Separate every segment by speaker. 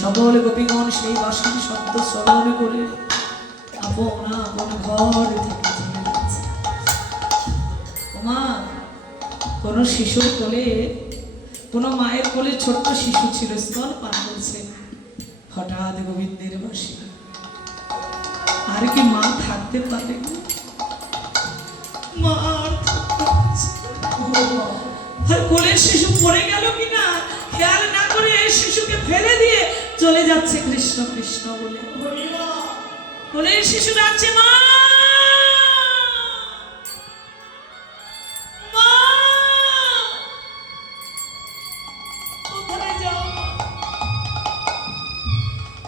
Speaker 1: সকল গোপীগণ সেই বাঁশির শব্দ শ্রবণ করে আপন আপন ঘর থেকে চলে যাচ্ছে। মা কোন শিশুর কোলে, কোন মায়ের কোলে ছোট্ট শিশু ছিল স্তন পান করছে হঠাৎ গোবিন্দের বাঁশি আর কি মা থাকতে পারে? কোলের শিশু পড়ে গেল কিনা? খেয়াল না করে শিশুকে ফেলে দিয়ে চলে যাচ্ছে কৃষ্ণ কৃষ্ণ বলে। কোলের শিশু ডাকছে মা?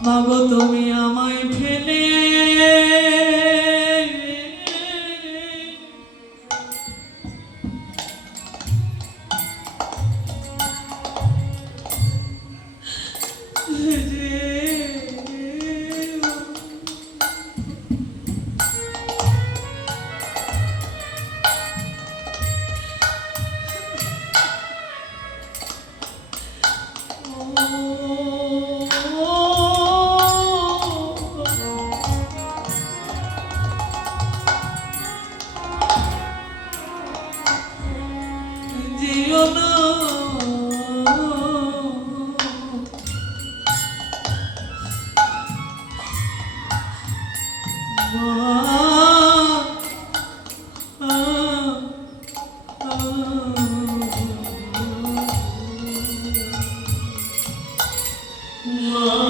Speaker 1: মাগো তুমি আমায় ফেলে। 我。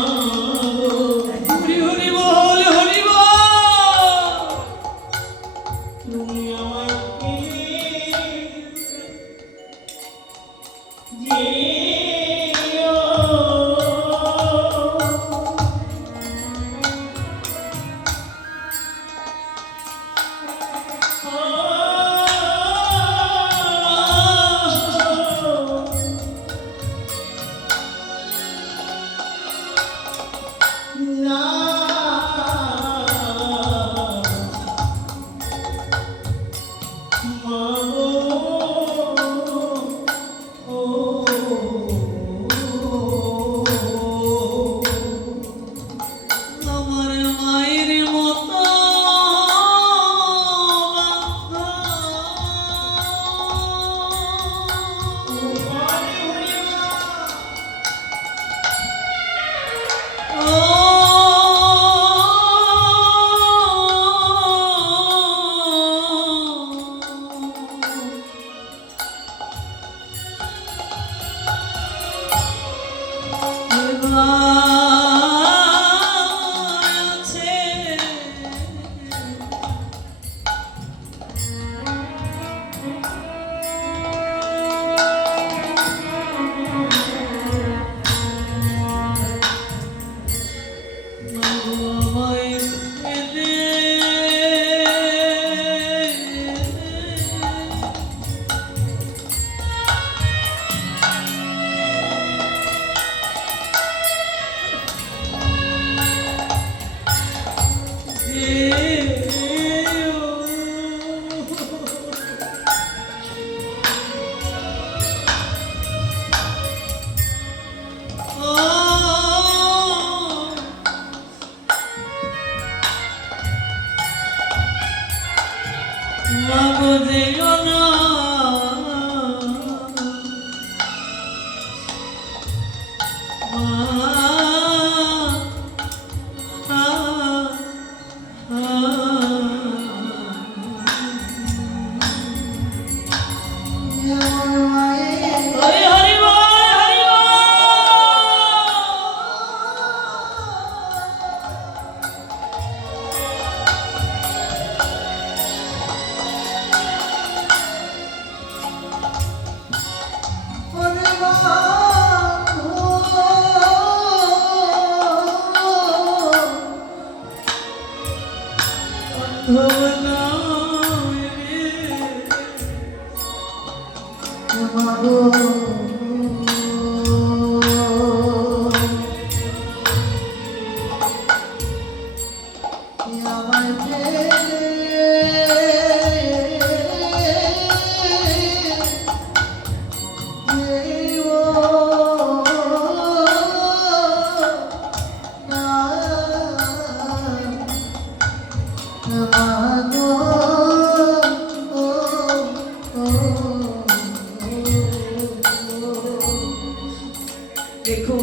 Speaker 1: দেখো,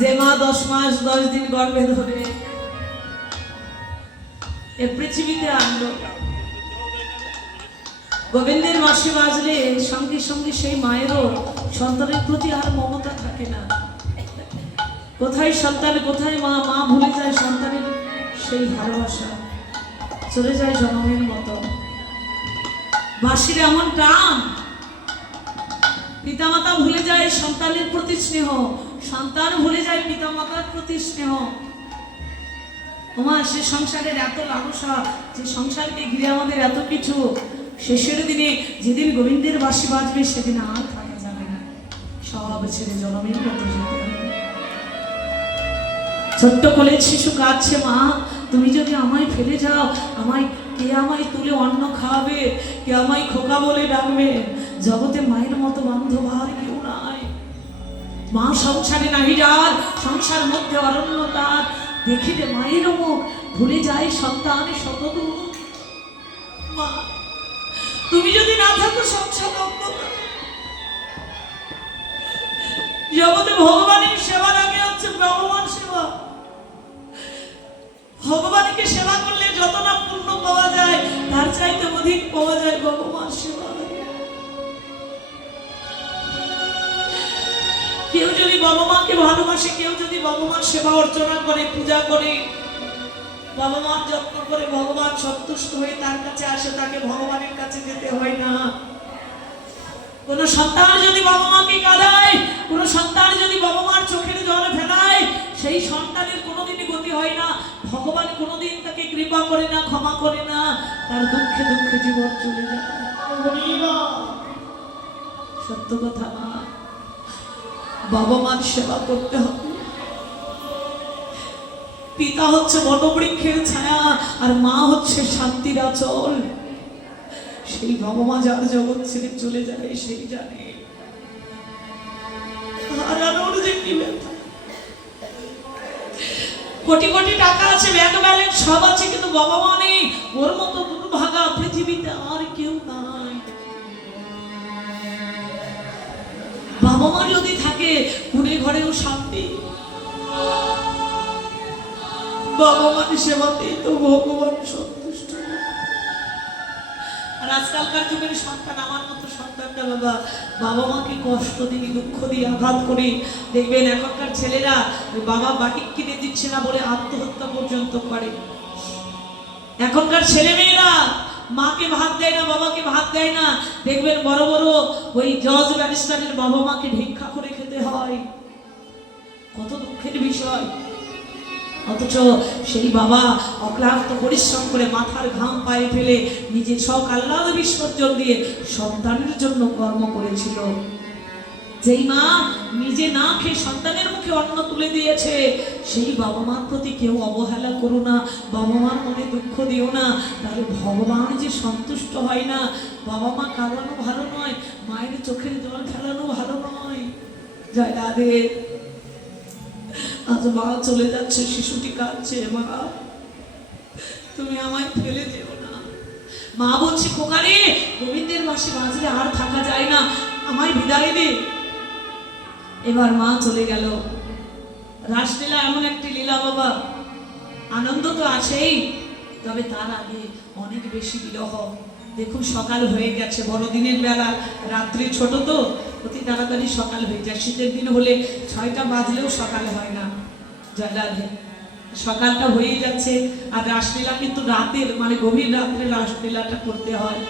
Speaker 1: যে মা দশ মাস, দশ দিন গর্ভে ধরে এ পৃথিবীতে আনলো। গোবিন্দের মাসে বাজলে সঙ্গে সঙ্গে সেই মায়েরও সন্তানের প্রতি আর মমতা থাকে না। কোথায় সন্তান, কোথায় মা? মা ভুলে যায় সন্তানের সেই ভালোবাসা। চলে যায় জনমের মতো। বাসির এমন টান পিতামাতা ভুলে যায় সন্তানের প্রতি স্নেহ। সন্তান ভুলে যায় পিতামাতার প্রতি স্নেহ। ওমা, সে সংসারের এত লালসা, যে সংসারকে ঘিরে আমাদের এত কিছু। শেষের দিনে যেদিন গোবিন্দের বাসি বাজবে, সেদিন আর থাকা যাবে না। সব ছেড়ে জনমের মতো যেতে ছোট্ট কোলের শিশু কাঁদছে মা। তুমি যদি আমায় ফেলে যাও, আমায় কে আমায় তুলে অন্ন খাওয়াবে কে আমায় খোকা বলে ডাকবে? জগতে মায়ের মতো বান্ধব আর কেউ নাই। মা সংসারে নাহি যার, সংসার মধ্যে অরণ্য তার। দেখিলে মায়ের মুখ, ভুলে যায় সন্তান শতদূর। মা, তুমি যদি না থাকো, সংসার। জগতে ভগবানের সেবার আগে হচ্ছে ভগবান সেবা। ভগবানকে সেবা করলে যত না পুণ্য পাওয়া যায়, তার চাইতে অধিক পাওয়া যায় ভগবান সেবা। কেউ যদি বাবা ভালোবাসে, কেউ যদি মার সেবা অর্চনা করে, পূজা করে বাবা মার যত্ন করে ভগবান সন্তুষ্ট হয়ে তার কাছে আসে, তাকে ভগবানের কাছে যেতে হয় না। কোন সন্তান যদি বাবা মাকে কাঁদায়, কোন সন্তান যদি বাবা মার চোখের জল ফেলায়, সেই সন্তানের কোনোদিনই গতি হয় না ভগবান কোনোদিন তাকে কৃপা করে না, ক্ষমা করে না, তার দুঃখে দুঃখে জীবন চলে যায়। সত্য কথা, মা। বাবা মার সেবা করতে হবে। পিতা হচ্ছে বটবৃক্ষের ছায়া, আর মা হচ্ছে শান্তির আচল। সেই বাবা মা যার জগৎ ছেড়ে চলে যাবে, সেই জানে। হারানোর যে কি ব্যথা। কোটি কোটি টাকা আছে ব্যাংক ব্যালেন্স সব আছে, কিন্তু বাবা মা নেই। ওর মতো দুর্ভাগা পৃথিবীতে আর কেউ নাই। বাবা মা যদি থাকে কুড়ে ঘরেও শান্তি। বাবা মার সেবাতেই তো ভগবান সন্তুষ্ট আজকালকার যুগের সন্তান, আমার মতো সন্তানটা বাবা বাবা মাকে কষ্ট দিই দুঃখ দিই আঘাত করি দেখবেন এখনকার ছেলেরা বাবা বাটিক কিনে দিচ্ছে না বলে আত্মহত্যা পর্যন্ত করে। এখনকার ছেলে মেয়েরা মাকে ভাত দেয় না, বাবাকে ভাত দেয় না। দেখবেন বড় বড় ওই জজ ব্যারিস্টারের বাবা মাকে ভিক্ষা করে খেতে হয়। কত দুঃখের বিষয়। অথচ সেই বাবা অক্লান্ত পরিশ্রম করে মাথার ঘাম পায়ে ফেলে নিজের শখ আহ্লাদ বিসর্জন দিয়ে সন্তানের জন্য কর্ম করেছিল। যেই মা নিজে না খেয়ে সন্তানের মুখে অন্ন তুলে দিয়েছে, সেই বাবা মার প্রতি কেউ অবহেলা করো না বাবা মার মনে দুঃখ দিও না, তাহলে ভগবান যে সন্তুষ্ট হয় না বাবা মা কাঁদানো ভালো নয়, মায়ের চোখের জল খেলানো ভালো নয়। জয় আজ মা চলে যাচ্ছে, শিশুটি কাঁদছে, মা। তুমি আমায় ফেলে যেও না। মা বলছে খোকারে গোবিন্দের বাসে বাঁচলে আর থাকা যায় না। আমায় বিদায় দে। এবার মা চলে গেল। রাসলীলা এমন একটি লীলা বাবা। আনন্দ তো আছেই, তবে তার আগে অনেক বেশি বিরহ। দেখুন, সকাল হয়ে গেছে, বড়দিনের বেলা। রাত্রি ছোট তো, অতি তাড়াতাড়ি সকাল হয়ে যায়। শীতের দিন হলে ছয়টা বাজলেও সকাল হয় না। সকালটা হয়েই যাচ্ছে। আর রাসলীলা কিন্তু রাতের মানে গভীর রাত্রে রাসলীলাটা করতে হয়।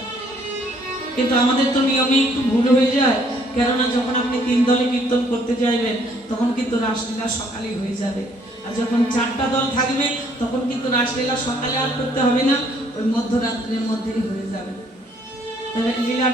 Speaker 1: কিন্তু আমাদের তো নিয়মে একটু ভুল হয়ে যায়। কেননা যখন আপনি তিন দলে কীর্তন করতে যাইবেন, তখন কিন্তু রাসলীলা সকালে হয়ে যাবে। আর যখন চারটা দল থাকবে, তখন কিন্তু রাসলীলা সকালে আর করতে হবে না, ওই মধ্যরাত্রের মধ্যেই হয়ে যাবে। তবে লীলা